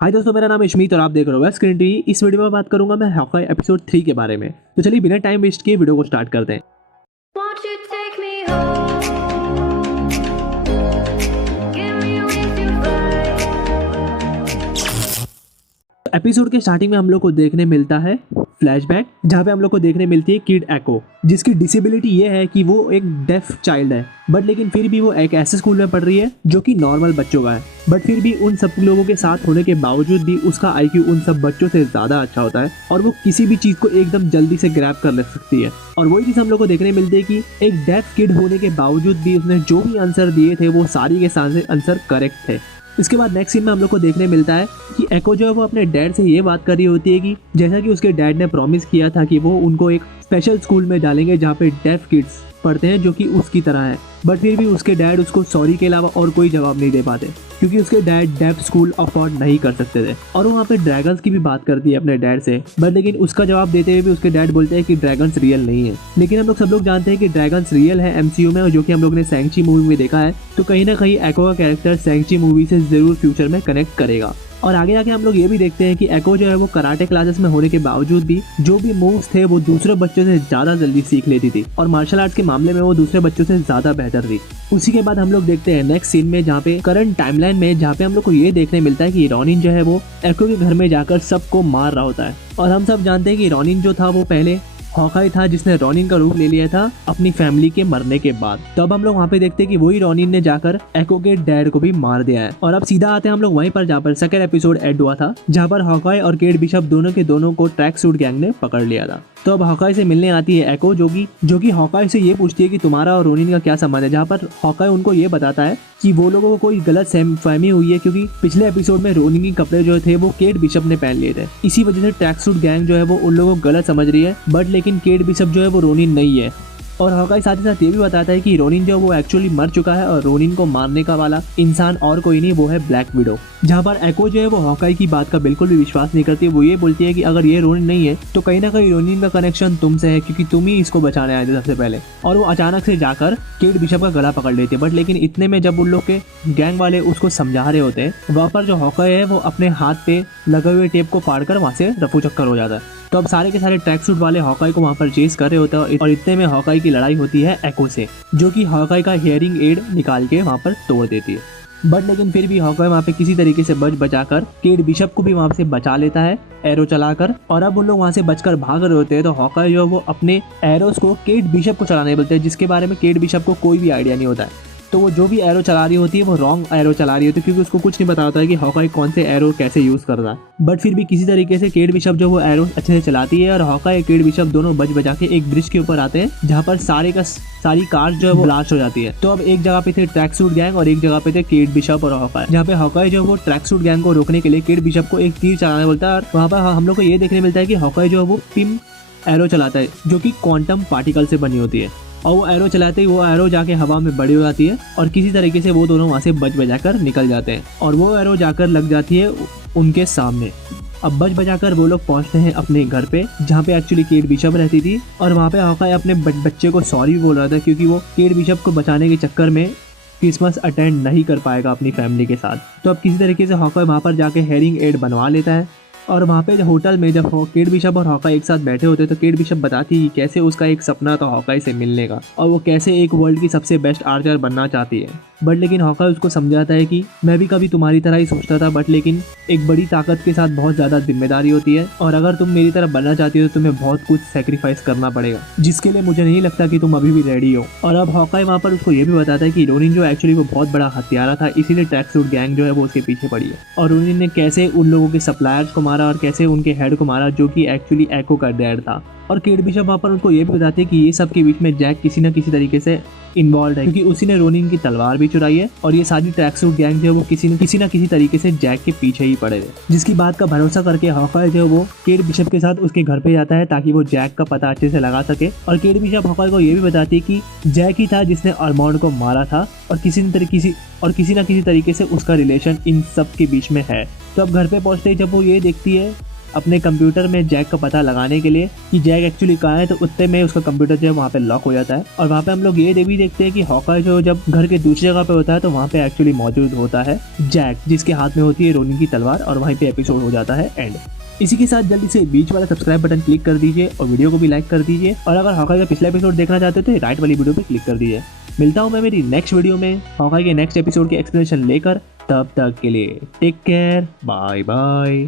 हाय दोस्तों, मेरा नाम है इशमीत और आप देख रहे हो स्क्रीन टीवी। इस वीडियो में बात करूंगा मैं हॉकाई एपिसोड 3 के बारे में। तो चलिए बिना टाइम वेस्ट किए वीडियो को स्टार्ट करते हैं। Won't you take me home? Give me with your flight. Episode के स्टार्टिंग में हम लोग को देखने मिलता है फ्लैशबैक, जहाँ पे हम लोग को देखने मिलती है किड एको, जिसकी डिसेबिलिटी ये है कि वो एक डेफ चाइल्ड है, बट लेकिन फिर भी वो एक ऐसे स्कूल में पढ़ रही है जो कि नॉर्मल बच्चों का है। बट फिर भी उन सब लोगों के साथ होने के बावजूद भी उसका आईक्यू उन सब बच्चों से ज़्यादा अच्छा होता है और वो किसी भी चीज़ को एकदम जल्दी से ग्रैब कर ले सकती है। और वही चीज़ हम लोग को देखने मिलती है कि एक डेफ किड होने के बावजूद भी उसने जो भी आंसर दिए थे वो सारी के सारे आंसर करेक्ट थे। इसके बाद नेक्स्ट सीन में हम लोग को देखने मिलता है कि एको जो है वो अपने डैड से ये बात कर रही होती है कि जैसा कि उसके डैड ने प्रॉमिस किया था कि वो उनको एक स्पेशल स्कूल में डालेंगे जहाँ पे डेफ किड्स पढ़ते हैं जो कि उसकी तरह है। बट फिर भी उसके डैड उसको सॉरी के अलावा और कोई जवाब नहीं दे पाते क्योंकि उसके डैड डेफ स्कूल अफोर्ड नहीं कर सकते थे। और वो वहाँ पे ड्रैगन्स की भी बात करती है अपने डैड से, बट लेकिन उसका जवाब देते हुए भी उसके डैड बोलते हैं कि ड्रैगन्स रियल नहीं है। लेकिन हम लोग सब लोग जानते हैं कि ड्रैगन्स रियल है एमसीयू में, और जो कि हम लोग ने सैंग-ची मूवी में देखा है। तो कहीं ना कहीं एको का कैरेक्टर सैंग-ची मूवी से जरूर फ्यूचर में कनेक्ट करेगा। और आगे जाके हम लोग ये भी देखते हैं कि एको जो है वो कराटे क्लासेस में होने के बावजूद भी जो भी मूव्स थे वो दूसरे बच्चों से ज़्यादा जल्दी सीख लेती थी और मार्शल आर्ट्स के मामले में वो दूसरे बच्चों से ज़्यादा बेहतर थी। उसी के बाद हम लोग देखते हैं नेक्स्ट सीन में, जहाँ पे करंट टाइमलाइन में, जहाँ पे हम लोग को ये देखने मिलता है कि रॉनिन जो है वो एको के घर में जाकर सबको मार रहा होता है। और हम सब जानते हैं कि रॉनिन जो था वो पहले हॉकाई था जिसने रॉनिन का रूप ले लिया था अपनी फैमिली के मरने के बाद। तो अब हम लोग वहाँ पे देखते हैं कि वही रॉनिन ने जाकर एको के डैड को भी मार दिया है। और अब सीधा आते हैं हम लोग वहीं पर जहाँ पर सेकंड एपिसोड एड हुआ था, जहाँ पर हॉकाई और केट बिशप दोनों के दोनों को ट्रैक सूट गैंग ने पकड़ लिया था। तो अब हॉकाई से मिलने आती है एको, जो कि हॉकाई से ये पूछती है कि तुम्हारा और रोनिन का क्या संबंध है। जहाँ पर हॉकाई उनको ये बताता है कि वो लोगों को कोई गलत फहमी हुई है क्योंकि पिछले एपिसोड में रोनिन के कपड़े जो थे वो केट बिशप ने पहन लिए थे। इसी वजह से ट्रैक सूट गैंग जो है वो उन लोगों को गलत समझ रही है, बट लेकिन केट बिशप जो है वो रोनिन नहीं है। और हॉकाई साथ ही साथ ये भी बताता है कि रोनिन जो वो एक्चुअली मर चुका है और रोनिन को मारने का वाला इंसान और कोई नहीं, वो है ब्लैक विडो। जहाँ पर एको जो है वो हॉकाई की बात का बिल्कुल भी विश्वास नहीं करती। वो ये बोलती है कि अगर ये रोनिन नहीं है तो कहीं ना कहीं रोनिन का कनेक्शन तुमसे है क्योंकि तुम ही इसको बचाने आए थे सबसे पहले। और वो अचानक से जाकर केट बिशप का गला पकड़ लेती है। बट लेकिन इतने में जब उन लोग के गैंग वाले उसको समझा रहे होते हैं, वहाँ पर जो हॉकाई है वो अपने हाथ पे लगे हुए टेप को फाड़कर वहाँ से रफू चक्कर हो जाता है। तो अब सारे के सारे ट्रैक सूट वाले हॉकाई को वहाँ पर चेस कर रहे होते हैं और इतने में हॉकाई की लड़ाई होती है एको से, जो कि हॉकाई का हियरिंग एड निकाल के वहाँ पर तोड़ देती है। बट लेकिन फिर भी हॉकाई वहाँ पे किसी तरीके से बचाकर केट बिशप को भी वहाँ से बचा लेता है एरो चलाकर। और अब उन लोग वहाँ से बचकर भाग रहे होते हैं तो हॉकाई जो है वो अपने एरोस को केट बिशप को चलाने बोलते हैं, जिसके बारे में केट बिशप को कोई भी आइडिया नहीं होता है। तो वो जो भी एरो चला रही होती है वो रॉन्ग एरो चला रही होती है क्योंकि उसको कुछ नहीं पता होता है कि हॉकाई कौन से एरो कैसे यूज़ कर रहा है। बट फिर भी किसी तरीके से केट बिशप जो वो एरो अच्छे से चलाती है और हॉकाई और केट बिशप दोनों बचा के एक ब्रिज के ऊपर आते हैं, जहाँ पर सारी कार जो है वो ब्लास्ट हो जाती है। तो अब एक जगह पे थे ट्रैक सूट गैंग और एक जगह पे थे केट बिशप और हॉकाई, जहाँ पे हॉकाई जो है वो ट्रैक सूट गैंग को रोकने के लिए केट बिशप को एक तीर चलाने बोलता है। और वहाँ पर हम लोग को ये देखने मिलता है कि हॉकाई जो है वो पिम एरो चलाता है जो कि क्वांटम पार्टिकल से बनी होती है। और वो एरो चलाते ही वो एरो जाके हवा में बड़ी हो जाती है और किसी तरीके से वो दोनों वहाँ से बचाकर निकल जाते हैं और वो एरो जाकर लग जाती है उनके सामने। अब बचाकर वो लोग पहुँचते हैं अपने घर पे, जहाँ पे एक्चुअली केट बिशप रहती थी। और वहाँ पे हॉकाई अपने बच्चे को सॉरी बोल रहा था क्योंकि वो केट बिशप को बचाने के चक्कर में क्रिसमस अटेंड नहीं कर पाएगा अपनी फैमिली के साथ। तो अब किसी तरीके से हॉकाई वहाँ पर जाके हेयरिंग एड बनवा लेता है। और वहाँ पे होटल में जब केट बिशप और हॉकाई एक साथ बैठे होते तो केट बिशप बताती है कि कैसे उसका एक सपना था हॉकाई से मिलने का और वो कैसे एक वर्ल्ड की सबसे बेस्ट आर्चर बनना चाहती है। बट लेकिन हॉकाई उसको समझाता है कि मैं भी कभी तुम्हारी तरह ही सोचता था, बट लेकिन एक बड़ी ताकत के साथ बहुत ज़्यादा जिम्मेदारी होती है और अगर तुम मेरी तरह बनना चाहती हो तो तुम्हें बहुत कुछ सेक्रीफाइस करना पड़ेगा, जिसके लिए मुझे नहीं लगता कि तुम अभी भी रेडी हो। और अब हॉकाई वहाँ पर उसको ये भी बताता है कि रोनिन जो एक्चुअली वो बहुत बड़ा हत्यारा था, इसीलिए ट्रैक सूट गैंग जो है वो उसके पीछे पड़ी है। और रोनिन ने कैसे उन लोगों के सप्लायर्स को मारा और कैसे उनके हेड को मारा जो कि एक्चुअली एको का डैड था। और केट बिशप वहाँ पर उनको ये भी बताती है कि ये सब के बीच में जैक किसी न किसी तरीके से इन्वॉल्व है क्योंकि उसी ने रोनिन की तलवार भी चुराई है और ये सारी ट्रैक सूट गैंग जो है वो किसी न किसी तरीके से जैक के पीछे ही पड़े थे। जिसकी बात का भरोसा करके हॉकाई जो है वो केट बिशप के साथ उसके घर पे जाता है ताकि वो जैक का पता अच्छे से लगा सके। और केट बिशप हॉकाई को ये भी बताती है कि जैक ही था जिसने अरमांड को मारा था और किसी न किसी तरीके से उसका रिलेशन इन सब के बीच में है। तो अब घर पे पहुंचते ही जब वो ये देखती है अपने कंप्यूटर में जैक का पता लगाने के लिए कि जैक एक्चुअली कहाँ है, तो उतने में उसका कंप्यूटर जो है वहाँ पे लॉक हो जाता है। और वहाँ पे हम लोग ये भी देखते हैं कि हॉकाई जो जब घर के दूसरी जगह पे होता है तो वहाँ पे एक्चुअली मौजूद होता है जैक, जिसके हाथ में होती है रोनिन की तलवार, और वहीं पे एपिसोड हो जाता है एंड। इसी के साथ जल्दी से बीच वाला सब्सक्राइब बटन क्लिक कर दीजिए और वीडियो को भी लाइक कर दीजिए, और अगर हॉकाई का पिछला एपिसोड देखना चाहते हो तो राइट वाली वीडियो पे क्लिक कर दीजिए। मिलता हूँ मैं मेरी नेक्स्ट वीडियो में हॉकाई के नेक्स्ट एपिसोड की एक्सप्लेनेशन लेकर। तब तक के लिए टेक केयर, बाय बाय।